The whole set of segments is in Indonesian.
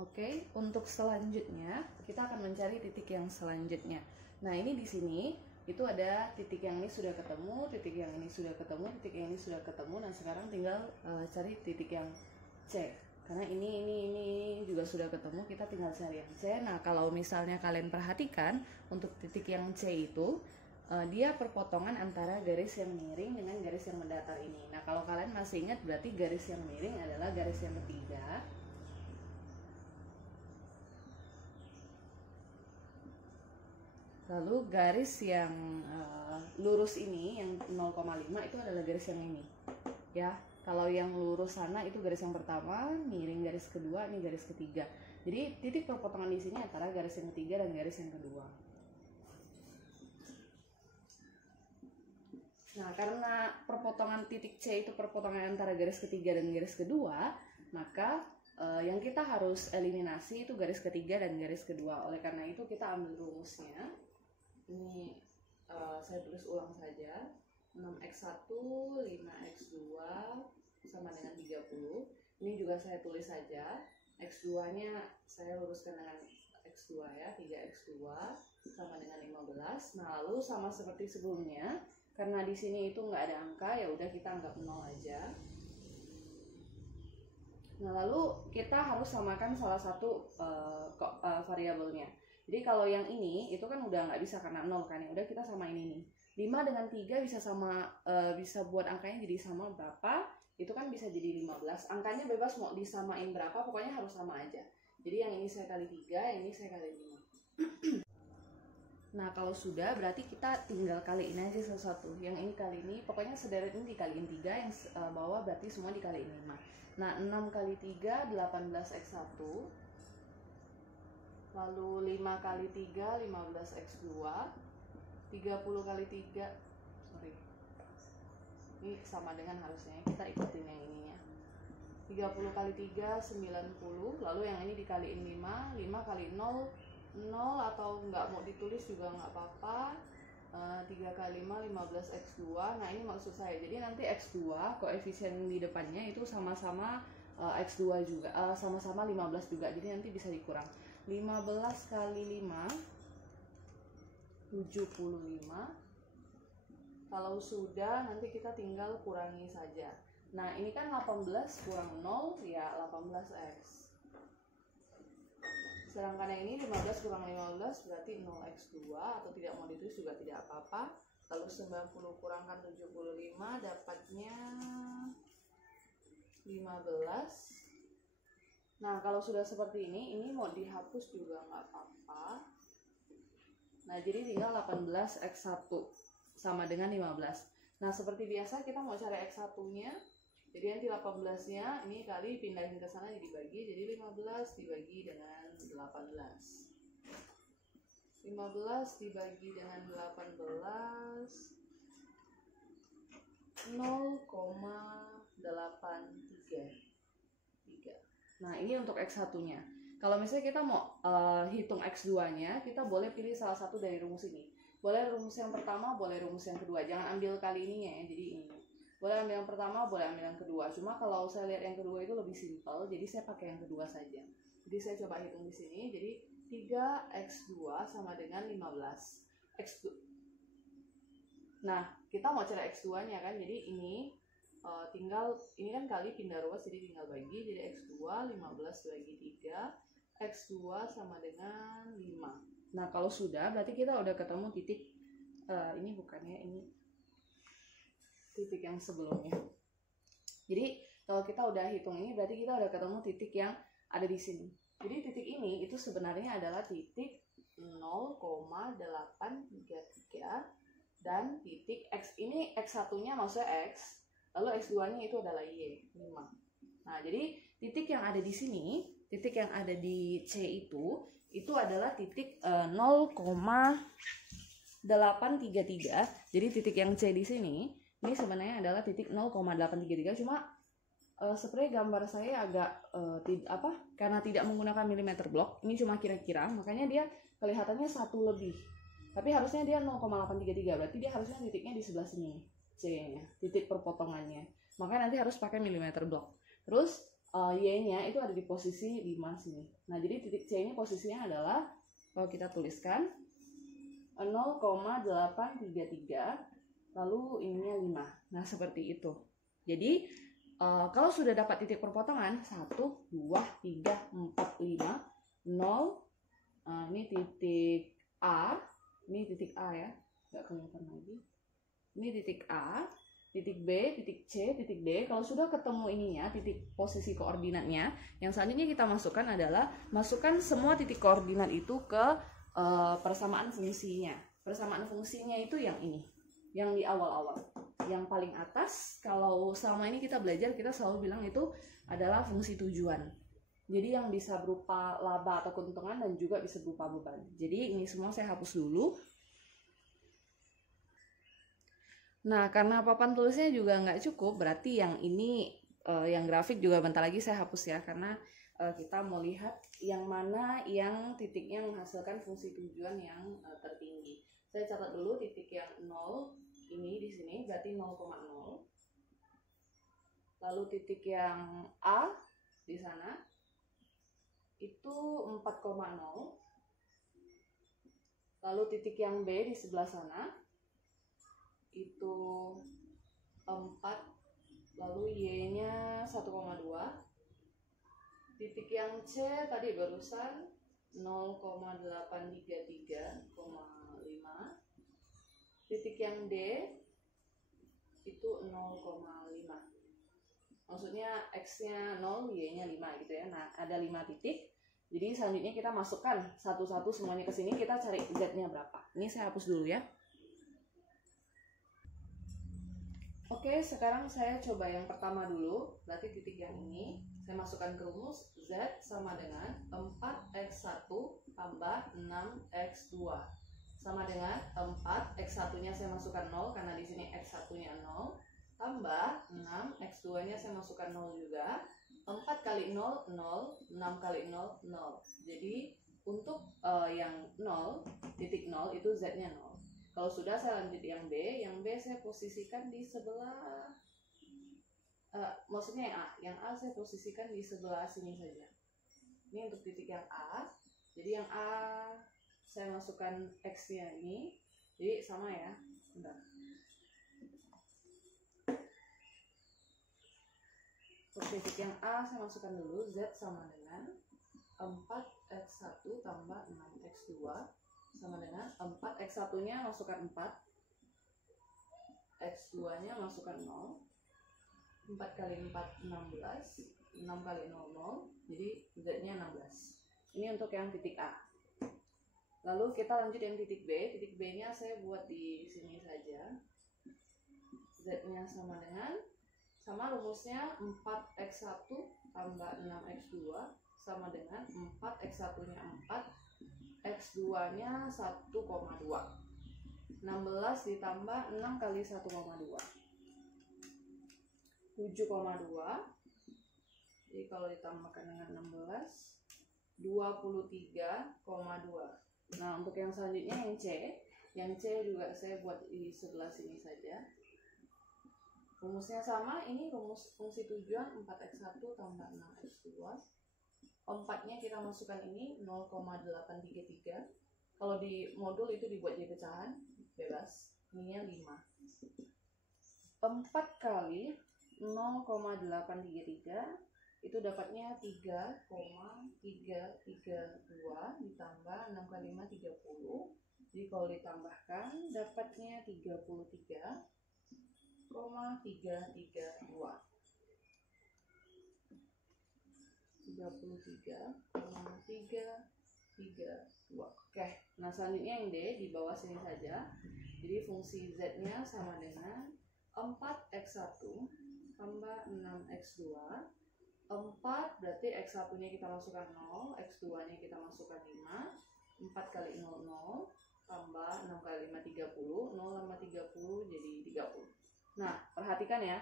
Oke, untuk selanjutnya kita akan mencari titik yang selanjutnya. Nah, ini di sini itu ada titik yang ini sudah ketemu, titik yang ini sudah ketemu, titik yang ini sudah ketemu. Nah, sekarang tinggal cari titik yang C. Karena ini juga sudah ketemu, kita tinggal cari yang C. Nah, kalau misalnya kalian perhatikan untuk titik yang C itu dia perpotongan antara garis yang miring dengan garis yang mendatar ini. Nah, kalau kalian masih ingat berarti garis yang miring adalah garis yang ketiga. Lalu garis yang lurus ini yang 0,5 itu adalah garis yang ini. Ya, kalau yang lurus sana itu garis yang pertama, miring garis kedua, ini garis ketiga. Jadi titik perpotongan di sini antara garis yang ketiga dan garis yang kedua. Nah, karena perpotongan titik C itu perpotongan antara garis ketiga dan garis kedua, maka yang kita harus eliminasi itu garis ketiga dan garis kedua. Oleh karena itu kita ambil rumusnya. Ini saya tulis ulang saja. 6x1, 5x2 sama dengan 30. Ini juga saya tulis saja. X2-nya saya luruskan dengan x2 ya, 3x2 sama dengan 15. Nah, lalu sama seperti sebelumnya, karena di sini itu nggak ada angka, ya udah kita anggap 0 aja. Nah, lalu kita harus samakan salah satu variabelnya. Jadi kalau yang ini itu kan udah nggak bisa karena 0 kan, ya udah kita samain ini. 5 dengan 3 bisa sama, bisa buat angkanya jadi sama berapa? Itu kan bisa jadi 15. Angkanya bebas mau disamain berapa, pokoknya harus sama aja. Jadi yang ini saya kali 3, yang ini saya kali 5. Nah, kalau sudah berarti kita tinggal kaliin aja sesuatu. Yang ini kali ini, pokoknya sederet ini dikaliin 3, yang bawah berarti semua dikaliin 5. Nah, 6 kali 3, 18x1. Lalu 5 kali 3, 15x2. 30 kali 3, sorry. Ini sama dengan harusnya, kita ikutin yang ininya. 30 kali 3, 90. Lalu yang ini dikaliin 5, 5 kali 0, 0 atau nggak mau ditulis juga nggak apa-apa. 3 kali 5, 15x2. Nah, ini maksud saya, jadi nanti x2 koefisien di depannya itu sama-sama x2 juga, sama-sama 15 juga, jadi nanti bisa dikurang. 15 kali 5, 75. Kalau sudah, nanti kita tinggal kurangi saja. Nah, ini kan 18 kurang 0, ya 18x. Sedangkan yang ini 15 kurang 15 berarti 0x2, atau tidak mau ditulis juga tidak apa-apa. Lalu 90 kurangkan 75, dapatnya 15. Nah, kalau sudah seperti ini mau dihapus juga nggak apa-apa. Nah, jadi tinggal 18x1 sama dengan 15. Nah, seperti biasa kita mau cari x1-nya. Jadi nanti 18-nya ini kali pindahin ke sana dibagi, jadi 15 dibagi dengan 18. 15 dibagi dengan 18, 0,83. Nah, ini untuk X1-nya. Kalau misalnya kita mau hitung X2-nya, kita boleh pilih salah satu dari rumus ini. Boleh rumus yang pertama, boleh rumus yang kedua. Jangan ambil kali ininya ya, jadi ini. Boleh ambil yang pertama, boleh ambil yang kedua. Cuma kalau saya lihat yang kedua itu lebih simpel, jadi saya pakai yang kedua saja. Jadi saya coba hitung di sini. Jadi 3x2 sama dengan 15. X2. Nah, kita mau cari x2-nya kan. Jadi ini tinggal, ini kan kali pindah ruas, jadi tinggal bagi. Jadi x2 15 bagi 3, x2 sama dengan 5. Nah, kalau sudah berarti kita udah ketemu titik ini bukannya, ini titik yang sebelumnya. Jadi kalau kita udah hitung ini berarti kita udah ketemu titik yang ada di sini. Jadi titik ini itu sebenarnya adalah titik 0,833 dan titik x ini x1-nya maksudnya x, lalu x2-nya itu adalah y, 5. Nah, jadi titik yang ada di sini, titik yang ada di C itu adalah titik 0,833. Jadi titik yang C di sini ini sebenarnya adalah titik 0,833, cuma sebenarnya gambar saya agak karena tidak menggunakan milimeter block, ini cuma kira-kira, makanya dia kelihatannya satu lebih. Tapi harusnya dia 0,833, berarti dia harusnya titiknya di sebelah sini, C-nya, titik perpotongannya. Makanya nanti harus pakai milimeter block. Terus Y-nya itu ada di posisi 5 sini. Nah, jadi titik C ini posisinya adalah, kalau kita tuliskan 0,833, lalu ininya 5. Nah, seperti itu. Jadi, kalau sudah dapat titik perpotongan 1, 2, 3, 4, 5, 0, ini titik A, ini titik A ya, nggak kelihatan lagi. Ini titik A, titik B, titik C, titik D. Kalau sudah ketemu ininya, titik posisi koordinatnya, yang selanjutnya kita masukkan adalah masukkan semua titik koordinat itu ke persamaan fungsinya. Persamaan fungsinya itu yang ini, yang di awal-awal. Yang paling atas, kalau selama ini kita belajar, kita selalu bilang itu adalah fungsi tujuan. Jadi yang bisa berupa laba atau keuntungan dan juga bisa berupa beban. Jadi ini semua saya hapus dulu. Nah, karena papan tulisnya juga nggak cukup, berarti yang ini, yang grafik juga bentar lagi saya hapus ya, karena kita mau lihat yang mana yang titiknya menghasilkan fungsi tujuan yang tertinggi. Saya catat dulu titik yang 0 ini di sini, berarti 0,0. Lalu titik yang A di sana itu 4,0. Lalu titik yang B di sebelah sana itu 4, lalu Y-nya 1,2. Titik yang C tadi barusan 0,833,5. Titik yang D itu 0,5. Maksudnya X-nya 0, Y-nya 5 gitu ya. Nah, ada 5 titik. Jadi selanjutnya kita masukkan satu-satu semuanya ke sini, kita cari Z-nya berapa. Ini saya hapus dulu ya. Oke, sekarang saya coba yang pertama dulu. Berarti titik yang ini saya masukkan ke rumus. Z sama dengan 4x1 tambah 6x2 sama dengan 4, x1 nya saya masukkan 0 karena di sini x1 nya 0, tambah 6, x2 nya saya masukkan 0 juga. 4 kali 0, 0, 6 kali 0, 0. Jadi untuk yang 0, titik 0 itu Z nya 0. Kalau sudah, saya lanjut yang B. Yang B saya posisikan di sebelah, maksudnya yang A saya posisikan di sebelah sini saja. Ini untuk titik yang A. Jadi yang A saya masukkan X-nya ini. Jadi sama ya. Bentar. Untuk titik yang A saya masukkan dulu. Z sama dengan 4x1 tambah 6x2 sama dengan 4, x1 nya masukkan 4, x2 nya masukkan 0. 4 kali 4, 16, 6 kali 0, 0, jadi Z nya 16. Ini untuk yang titik A. Lalu kita lanjut yang titik B. Titik B nya saya buat di sini saja. Z nya sama dengan, sama rumusnya 4x1 tambah 6x2 sama dengan 4x1 nya 4, x2 nya 1,2. 16 ditambah 6 kali 1,2, 7,2. Jadi kalau ditambahkan dengan 16, 23,2. Nah, untuk yang selanjutnya yang C. Yang C juga saya buat di sebelah sini saja. Rumusnya sama, ini rumus fungsi tujuan 4x1 tambah 6x2. 4-nya kita masukkan ini 0,833. Kalau di modul itu dibuat jadi pecahan, bebas. Ininya 5. 4 kali 0,833 itu dapatnya 3,332 ditambah 6 kali 5, 30. Jadi kalau ditambahkan dapatnya 33,332. 33,332. Oke, nah selanjutnya yang D di bawah sini saja. Jadi fungsi Z-nya sama dengan 4x1 tambah 6x2. 4 berarti x1 nya kita masukkan 0, x2 nya kita masukkan 5. 4 kali 0, 0, tambah 6 kali 5, 30. 0 tambah 30 jadi 30. Nah, perhatikan ya.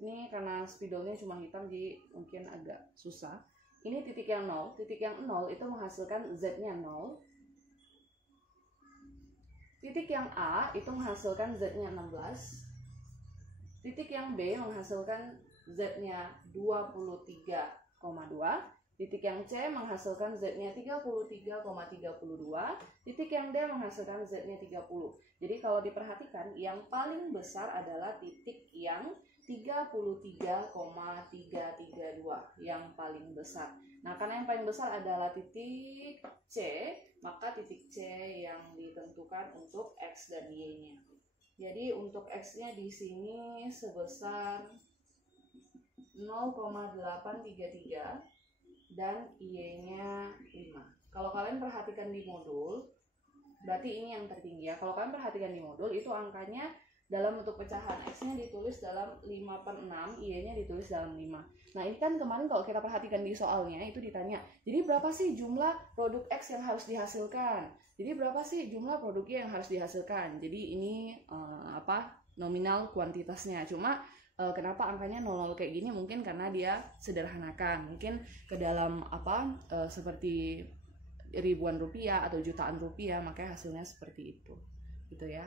Ini karena spidolnya cuma hitam jadi mungkin agak susah. Ini titik yang 0. Titik yang 0 itu menghasilkan Z-nya 0. Titik yang A itu menghasilkan Z-nya 16. Titik yang B menghasilkan Z-nya 23. Titik yang C menghasilkan Z-nya 33,32, titik yang D menghasilkan Z-nya 30. Jadi kalau diperhatikan, yang paling besar adalah titik yang 33,332, yang paling besar. Nah, karena yang paling besar adalah titik C, maka titik C yang ditentukan untuk X dan Y-nya. Jadi untuk X-nya di sini sebesar 0,833 dan Y-nya 5. Kalau kalian perhatikan di modul, berarti ini yang tertinggi ya. Kalau kalian perhatikan di modul, itu angkanya dalam bentuk pecahan. X-nya ditulis dalam 5/6, Y-nya ditulis dalam 5. Nah, ini kan kemarin kalau kita perhatikan di soalnya, itu ditanya, jadi berapa sih jumlah produk X yang harus dihasilkan? Jadi berapa sih jumlah produk Y yang harus dihasilkan? Jadi ini nominal kuantitasnya. Cuma kenapa angkanya 00 kayak gini? Mungkin karena dia sederhanakan, mungkin ke dalam seperti ribuan rupiah atau jutaan rupiah, makanya hasilnya seperti itu gitu ya.